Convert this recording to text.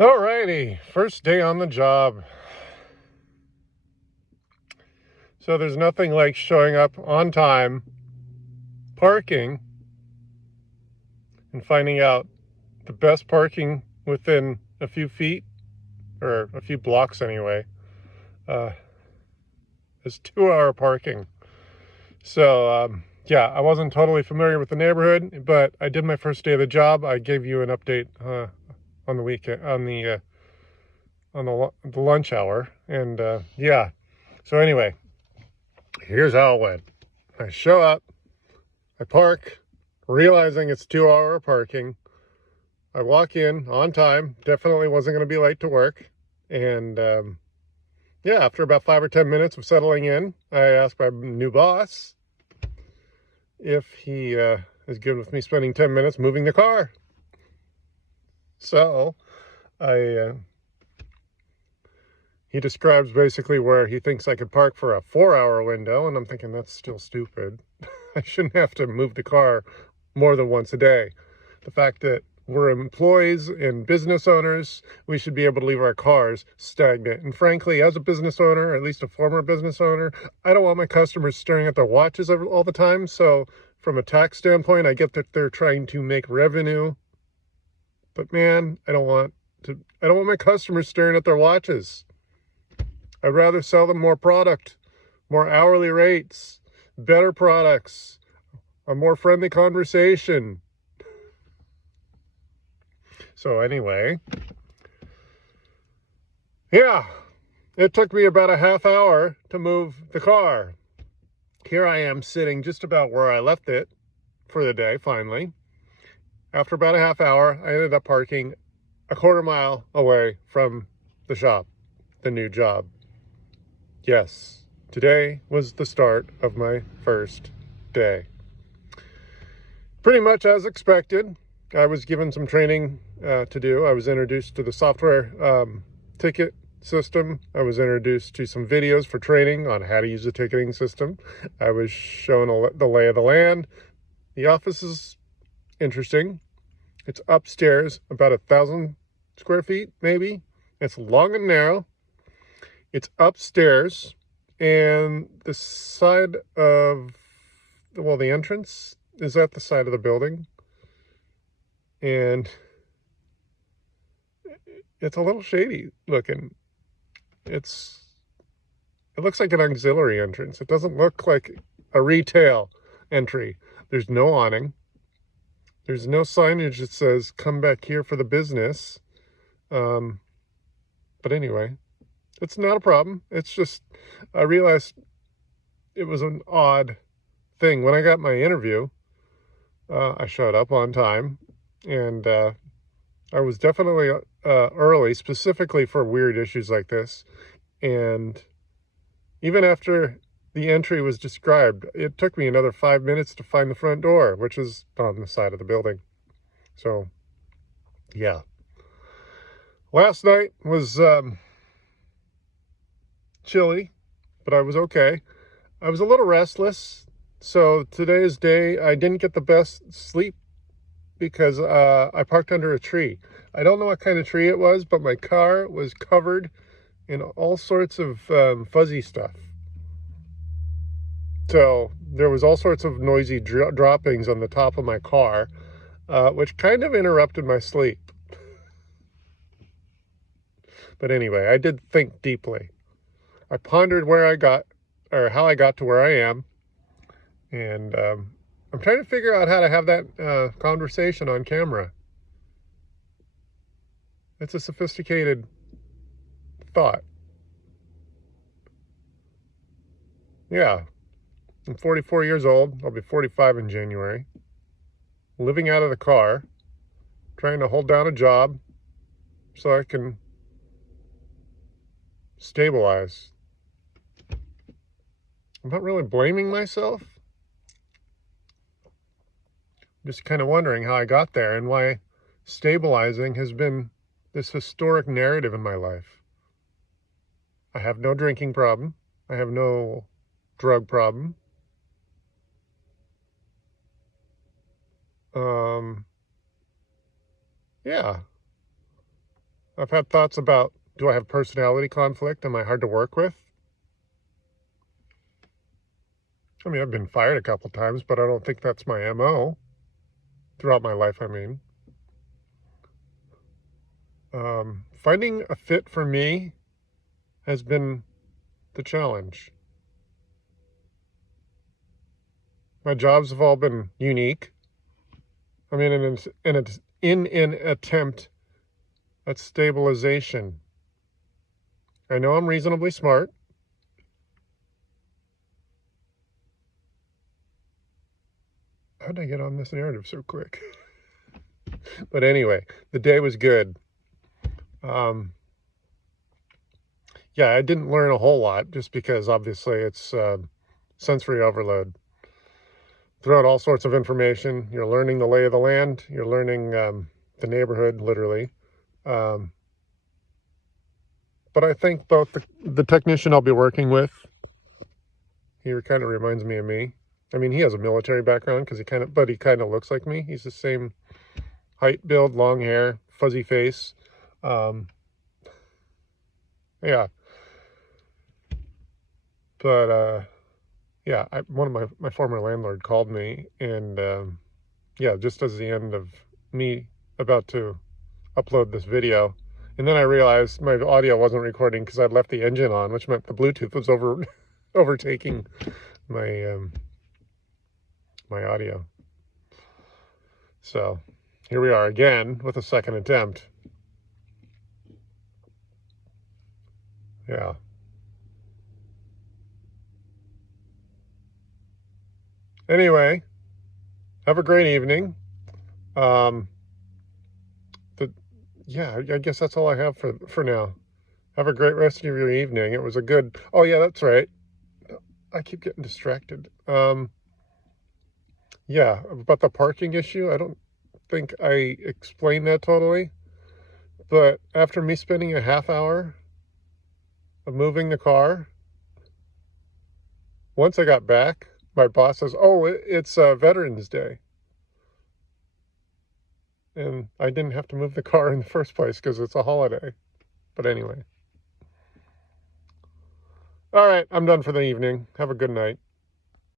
Alrighty, first day on the job. So there's nothing like showing up on time, parking, and finding out the best parking within a few feet, or a few blocks anyway, is 2-hour parking. So, yeah, I wasn't totally familiar with the neighborhood, but I did my first day of the job. I gave you an update on the weekend, on the lunch hour, and yeah. So anyway, here's how it went. I show up, I park, realizing it's 2-hour parking. I walk in on time, definitely wasn't going to be late to work. And yeah, after about 5 or 10 minutes of settling in, I asked my new boss if he is good with me spending 10 minutes moving the car. So he describes basically where he thinks I could park for a 4-hour window, and I'm thinking that's still stupid. I shouldn't have to move the car more than once a day. The fact that we're employees and business owners, we should be able to leave our cars stagnant. And frankly, as a business owner, or at least a former business owner, I don't want my customers staring at their watches all the time. So from a tax standpoint, I get that they're trying to make revenue. But man, I don't want my customers staring at their watches. I'd rather sell them more product, more hourly rates, better products, a more friendly conversation. So anyway, yeah, it took me about a half hour to move the car. Here I am sitting just about where I left it for the day, finally. After about a half hour, I ended up parking a quarter mile away from the shop, the new job. Yes, today was the start of my first day. Pretty much as expected. I was given some training to do. I was introduced to the software ticket system. I was introduced to some videos for training on how to use the ticketing system. I was shown the lay of the land. The office is interesting. It's upstairs, about 1,000 square feet, maybe. It's long and narrow. It's upstairs, and the side of, well, the entrance is at the side of the building. And it's a little shady looking. It looks like an auxiliary entrance. It doesn't look like a retail entry. There's no awning. There's no signage that says, come back here for the business. But anyway, it's not a problem. It's just, I realized it was an odd thing. When I got my interview, I showed up on time, and I was definitely early, specifically for weird issues like this. And even after the entry was described, it took me another 5 minutes to find the front door, which is on the side of the building. So, yeah. Last night was chilly, but I was okay. I was a little restless. So today's day, I didn't get the best sleep because I parked under a tree. I don't know what kind of tree it was, but my car was covered in all sorts of fuzzy stuff. So there was all sorts of noisy droppings on the top of my car, which kind of interrupted my sleep. But anyway, I did think deeply. I pondered how I got to where I am. And I'm trying to figure out how to have that conversation on camera. It's a sophisticated thought. Yeah, I'm 44 years old. I'll be 45 in January. Living out of the car, trying to hold down a job so I can stabilize. I'm not really blaming myself. I'm just kind of wondering how I got there and why stabilizing has been this historic narrative in my life. I have no drinking problem. I have no drug problem. Yeah. I've had thoughts about, do I have personality conflict? Am I hard to work with? I mean, I've been fired a couple times, but I don't think that's my MO. Throughout my life, I mean. Finding a fit for me has been the challenge. My jobs have all been unique. I mean, in an attempt at stabilization. I know I'm reasonably smart. How did I get on this narrative so quick? But anyway, the day was good. Yeah, I didn't learn a whole lot just because obviously it's sensory overload. Throughout all sorts of information, you're learning the lay of the land, you're learning the neighborhood, literally. But I think both the technician I'll be working with, he kind of reminds me of me. I mean, he has a military background because he kind of looks like me. He's the same height, build, long hair, fuzzy face. Yeah. But yeah, one of my former landlord called me, and yeah, just as the end of me about to upload this video, and then I realized my audio wasn't recording because I'd left the engine on, which meant the Bluetooth was overtaking my my audio. So here we are again with a second attempt. Yeah. Anyway, have a great evening. Yeah, I guess that's all I have for now. Have a great rest of your evening. It was a good... Oh, yeah, that's right. I keep getting distracted. Yeah, about the parking issue, I don't think I explained that totally. But after me spending a half hour of moving the car, once I got back, my boss says, oh, it's Veterans Day. And I didn't have to move the car in the first place because it's a holiday. But anyway. All right, I'm done for the evening. Have a good night.